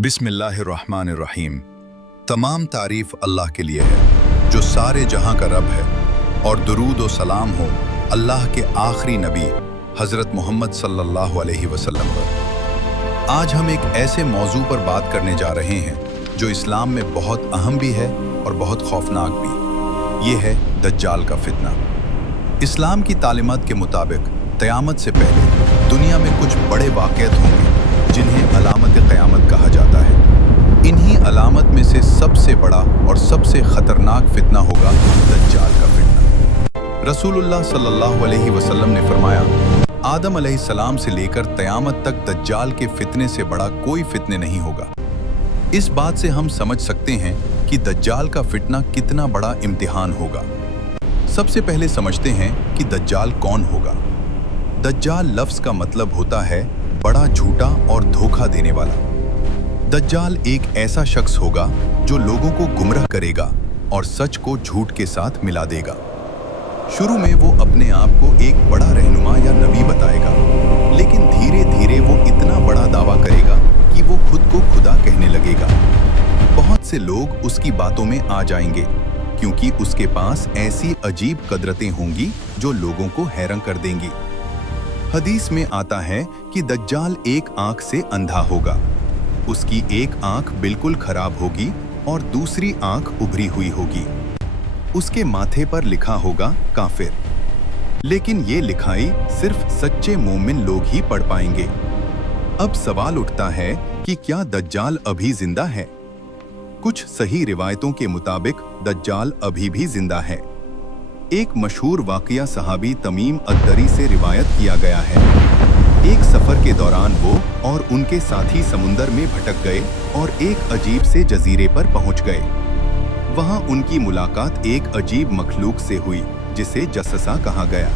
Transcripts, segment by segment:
बिस्मिल्लाहिर्रहमानिर्रहीम। तमाम तारीफ अल्लाह के लिए है जो सारे जहां का रब है, और दुरूद व सलाम हो अल्लाह के आखिरी नबी हज़रत मोहम्मद सल्लल्लाहु अलैहि वसल्लम पर। आज हम एक ऐसे मौजू पर बात करने जा रहे हैं जो इस्लाम में बहुत अहम भी है और बहुत खौफनाक भी। ये है दज्जाल का फितना। इस्लाम की तालीमात के मुताबिक क़यामत से पहले दुनिया में कुछ बड़े वाक़यात होंगे जिन्हें अलामत क़यामत कहा जाता है। इन्हीं अलामत में से सबसे बड़ा और सबसे ख़तरनाक फितना होगा दज्जाल का फितना। रसूलुल्लाह सल्लल्लाहु अलैहि वसल्लम ने फरमाया, आदम अलैहिस्सलाम से लेकर क़यामत तक दज्जाल के फितने से बड़ा कोई फितने नहीं होगा। इस बात से हम समझ सकते हैं कि दज्जाल का फितना कितना बड़ा इम्तिहान होगा। सबसे पहले समझते हैं कि दज्जाल कौन होगा। दज्जाल लफ्ज़ का मतलब होता है बड़ा झूठा और धोखा देने वाला। दज्जाल एक ऐसा शख्स होगा जो लोगों को गुमराह करेगा और सच को झूठ के साथ मिला देगा। शुरू में वो अपने आप को एक बड़ा रहनुमा या नबी बताएगा, लेकिन धीरे धीरे वो इतना बड़ा दावा करेगा कि वो खुद को खुदा कहने लगेगा। बहुत से लोग उसकी बातों में आ जाएंगे क्योंकि उसके पास ऐसी अजीब कुदरतें होंगी जो लोगों को हैरान कर देंगी। हदीस में आता है कि दज्जाल एक आंख से अंधा होगा, उसकी एक आंख बिल्कुल खराब होगी और दूसरी आंख उभरी हुई होगी। उसके माथे पर लिखा होगा काफिर, लेकिन ये लिखाई सिर्फ सच्चे मोमिन लोग ही पढ़ पाएंगे। अब सवाल उठता है कि क्या दज्जाल अभी जिंदा है? कुछ सही रिवायतों के मुताबिक दज्जाल अभी भी जिंदा है। एक मशहूर वाक़या सहाबी तमीम अद्दरी से रिवायत किया गया है। एक सफ़र के दौरान वो और उनके साथी समुंदर में भटक गए और एक अजीब से जजीरे पर पहुंच गए। वहां उनकी मुलाकात एक अजीब मखलूक से हुई जिसे जस्सा कहा गया।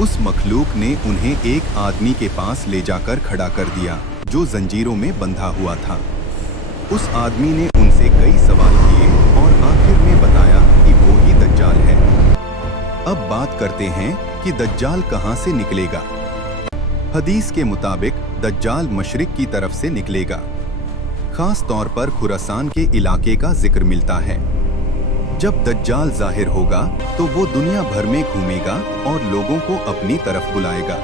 उस मखलूक ने उन्हें एक आदमी के पास ले जाकर खड़ा कर दिया जो जंजीरों में बंधा हुआ था। उस आदमी ने उनसे कई सवाल किए और आखिर में बताया कि वो ही दज्जाल है। अब बात करते हैं कि दज्जाल कहां से निकलेगा। हदीस के मुताबिक दज्जाल मशरिक की तरफ से निकलेगा। खास तौर पर खुरासान के इलाके का जिक्र मिलता है। जब दज्जाल जाहिर होगा तो वो दुनिया भर में घूमेगा और लोगों को अपनी तरफ बुलाएगा।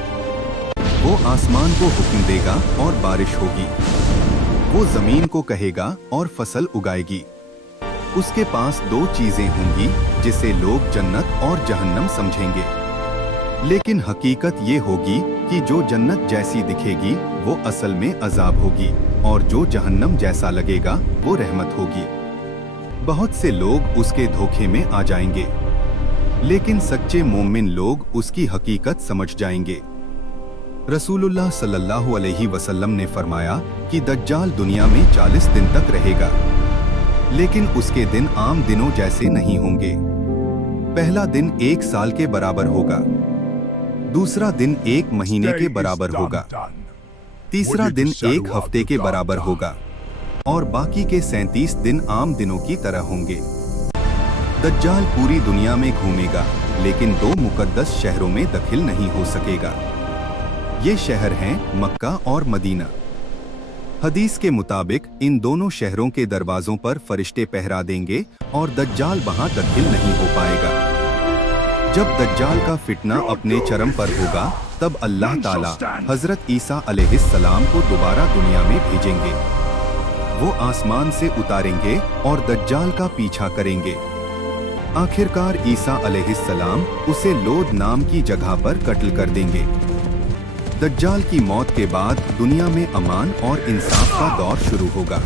वो आसमान को हुक्म देगा और बारिश होगी। वो जमीन को कहेगा और फसल उगाएगी। उसके पास दो चीजें होंगी जिसे लोग जन्नत और जहन्नम समझेंगे, लेकिन हकीकत ये होगी कि जो जन्नत जैसी दिखेगी वो असल में अजाब होगी और जो जहन्नम जैसा लगेगा वो रहमत होगी। बहुत से लोग उसके धोखे में आ जाएंगे, लेकिन सच्चे मोमिन लोग उसकी हकीकत समझ जाएंगे। रसूलुल्लाह सल्लल्लाहु अलैहि वसल्लम ने फरमाया कि दज्जाल दुनिया में 40 दिन तक रहेगा, लेकिन उसके दिन आम दिनों जैसे नहीं होंगे। पहला दिन 1 साल के बराबर होगा, दूसरा दिन 1 महीने के बराबर होगा, तीसरा दिन 1 हफ्ते के बराबर होगा और बाकी के 37 दिन आम दिनों की तरह होंगे। दज्जाल पूरी दुनिया में घूमेगा, लेकिन 2 मुकद्दस शहरों में दखिल नहीं हो सकेगा। ये शहर हैं मक्का और मदीना। हदीस के मुताबिक इन दोनों शहरों के दरवाजों पर फरिश्ते पहरा देंगे और दज्जाल वहां दाखिल नहीं हो पाएगा। जब दज्जाल का फितना अपने चरम पर होगा तब अल्लाह ताला हजरत ईसा अलैहिस्सलाम को दोबारा दुनिया में भेजेंगे। वो आसमान से उतारेंगे और दज्जाल का पीछा करेंगे। आखिरकार ईसा अलैहिस्सलाम उसे लोद नाम की जगह पर कत्ल कर देंगे। दज्जाल की मौत के बाद दुनिया में अमान और इंसाफ का दौर शुरू होगा।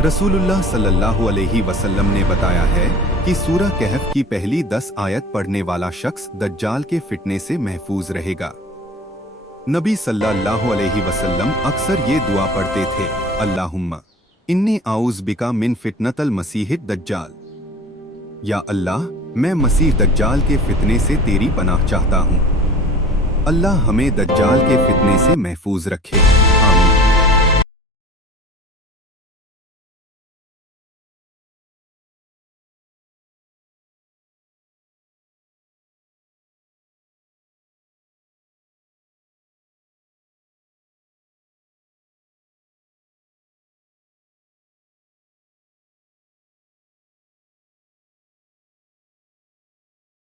रसूलुल्लाह सल्लल्लाहु अलैहि वसल्लम ने बताया है कि सूरह कहफ की पहली 10 आयत पढ़ने वाला शख्स दज्जाल के फितने से महफूज रहेगा। नबी सल्लल्लाहु अलैहि वसल्लम अक्सर ये दुआ पढ़ते थे, अल्लाहुम्मा इन्नी आऊज़ बिका मिन फितनतल मसीहिद दज्जाल। या अल्लाह, मैं मसीह दज्जाल के फितने से तेरी पनाह चाहता हूँ। अल्लाह हमें दज्जाल के फितने से महफूज रखे।